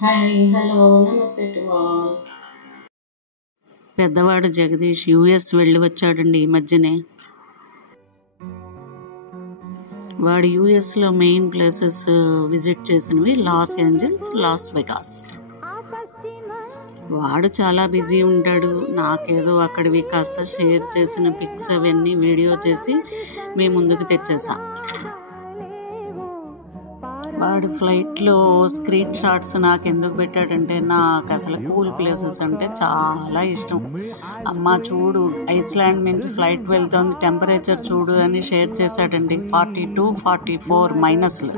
Hi hello నమస్తే to all. పెద్దవాడు Jagadish US వెళ్ళి వచ్చాడండి ఈ మధ్యనే. వాడు యూఎస్లో మెయిన్ ప్లేసెస్ విజిట్ చేసినవి లాస్ ఏంజల్స్, లాస్ వెగాస్. వాడు చాలా బిజీ ఉంటాడు. నాకేదో అక్కడివి కాస్త షేర్ చేసిన పిక్స్ అవన్నీ వీడియో చేసి మీ ముందుకు తెచ్చేసా. వాడు ఫ్లైట్లో స్క్రీన్ షాట్స్ నాకు ఎందుకు పెట్టాడంటే, నాకు అసలు కూల్ ప్లేసెస్ అంటే చాలా ఇష్టం. అమ్మ చూడు, ఐస్లాండ్ నుంచి ఫ్లైట్ వెళ్తోంది, టెంపరేచర్ చూడు అని షేర్ చేశాడండి. 42-44 మైనస్లు.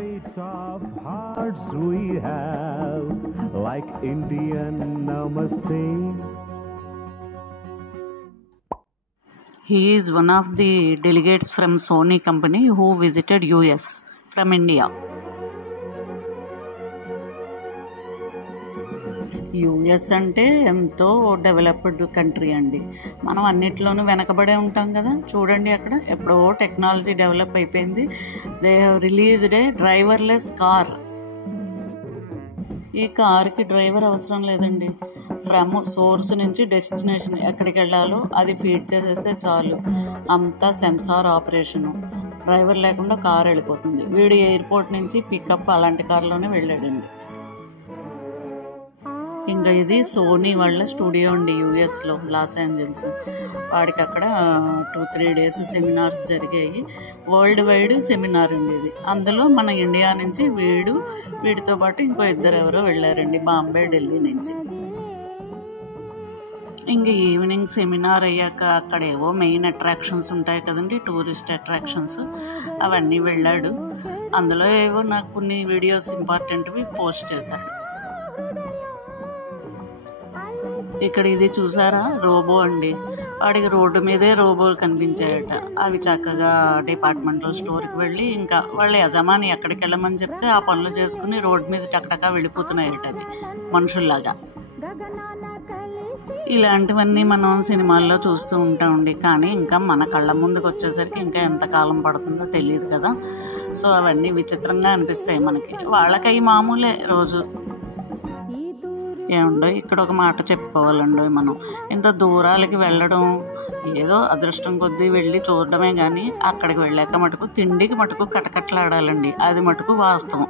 He is one of the delegates from Sony company who visited US from India. US అంటే ఎంతో డెవలప్డ్ కంట్రీ అండి. మనం అన్నిట్లోనూ వెనకబడే ఉంటాం కదా. చూడండి, అక్కడ ఎప్పుడో టెక్నాలజీ డెవలప్ అయిపోయింది. They have released A driverless car. ఈ కార్కి డ్రైవర్ అవసరం లేదండి. ఫ్రమ్ సోర్స్ నుంచి డెస్టినేషన్ ఎక్కడికి వెళ్ళాలో అది ఫీడ్ చేసేస్తే చాలు. అంతా సెన్సార్ ఆపరేషను. డ్రైవర్ లేకుండా కార్ వెళ్ళిపోతుంది. వీడు ఎయిర్పోర్ట్ నుంచి పికప్ అలాంటి కార్లోనే వెళ్ళాడండి. ఇంకా ఇది సోనీ వాళ్ళ స్టూడియో అండి యూఎస్లో, లాస్ ఏంజల్స్. వాడికి అక్కడ 2-3 డేస్ సెమినార్స్ జరిగాయి. వరల్డ్ వైడ్ సెమినార్ అండి ఇది. అందులో మన ఇండియా నుంచి వీడితో పాటు ఇంకో ఇద్దరు ఎవరో వెళ్ళారండి, బాంబే, ఢిల్లీ నుంచి. ఇంక ఈవినింగ్ సెమినార్ అయ్యాక అక్కడ ఏవో మెయిన్ అట్రాక్షన్స్ ఉంటాయి కదండి, టూరిస్ట్ అట్రాక్షన్స్, అవన్నీ వెళ్ళాడు. అందులో ఏవో నాకు కొన్ని వీడియోస్ ఇంపార్టెంట్వి పోస్ట్ చేశాడు. ఇక్కడ ఇది చూసారా, రోబో అండి. వాడికి రోడ్డు మీదే రోబోలు కనిపించాయట. అవి చక్కగా డిపార్ట్మెంటల్ స్టోర్కి వెళ్ళి ఇంకా వాళ్ళ యజమాని ఎక్కడికి వెళ్ళమని చెప్తే ఆ పనులు చేసుకుని రోడ్డు మీద టక్టకా వెళ్ళిపోతున్నాయట అవి మనుషుల్లాగా. ఇలాంటివన్నీ మనం సినిమాల్లో చూస్తూ ఉంటామండి. కానీ ఇంకా మన కళ్ళ ముందుకు వచ్చేసరికి ఇంకా ఎంత కాలం పడుతుందో తెలియదు కదా. సో అవన్నీ విచిత్రంగా అనిపిస్తాయి మనకి. వాళ్ళకి అవి మామూలే రోజు. ఏముండో ఇక్కడ ఒక మాట చెప్పుకోవాలండో, మనం ఇంత దూరాలకి వెళ్ళడం ఏదో అదృష్టం కొద్దీ వెళ్ళి చూడడమే కానీ అక్కడికి వెళ్ళాక మటుకు తిండికి మటుకు కటకట్లాడాలండి. అది మటుకు వాస్తవం.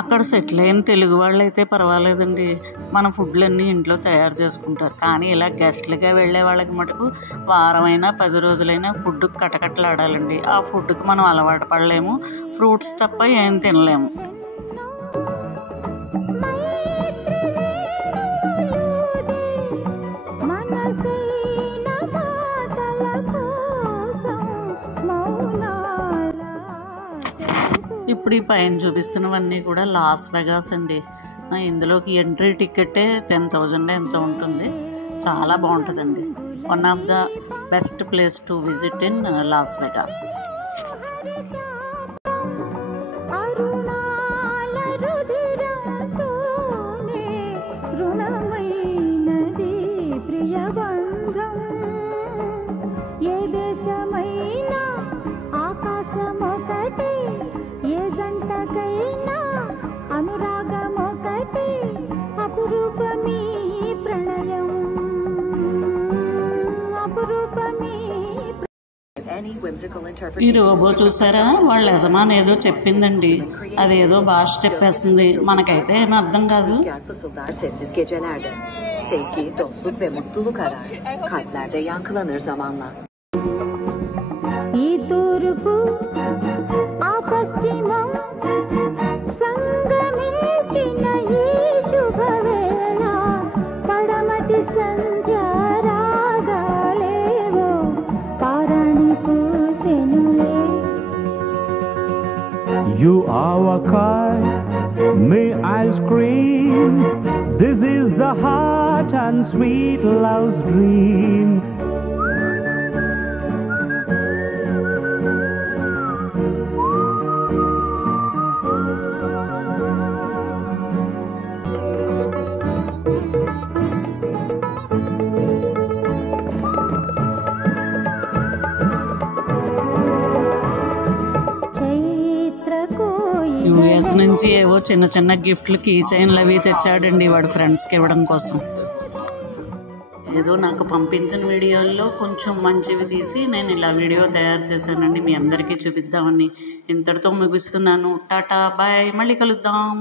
అక్కడ సెటిల్ అయిన తెలుగు వాళ్ళు అయితే పర్వాలేదండి, మన ఫుడ్లన్నీ ఇంట్లో తయారు చేసుకుంటారు. కానీ ఇలా గెస్ట్లుగా వెళ్ళే వాళ్ళకి మటుకు వారమైనా 10 రోజులైనా ఫుడ్కి కటకట్లాడాలండి. ఆ ఫుడ్కి మనం అలవాటు పడలేము. ఫ్రూట్స్ తప్ప ఏం తినలేము. ఇప్పుడు ఈ పైన చూపిస్తున్నవన్నీ కూడా లాస్ వెగాస్ అండి. ఇందులోకి ఎంట్రీ టికెటే 10,000 ఎంతో ఉంటుంది. చాలా బాగుంటుందండి. One of the best place to visit in Las Vegas. ఈ రోబో చూసారా, వాళ్ళ యజమాని ఏదో చెప్పిందండి. అదేదో భాష చెప్పేస్తుంది, మనకైతే ఏమీ అర్థం కాదు. You are a kite, may I scream. This is the heart and sweet love's dream. US US నుంచి ఏవో చిన్న చిన్న గిఫ్ట్లు కీ చైన్లు అవి తెచ్చాడండి వాడు ఫ్రెండ్స్కి ఇవ్వడం కోసం. ఏదో నాకు పంపించిన వీడియోల్లో కొంచెం మంచివి తీసి నేను ఇలా వీడియో తయారు చేశానండి, మీ అందరికీ చూపిద్దామని. ఇంతటితో ముగిస్తున్నాను. టాటా బాయ్, మళ్ళీ కలుద్దాం.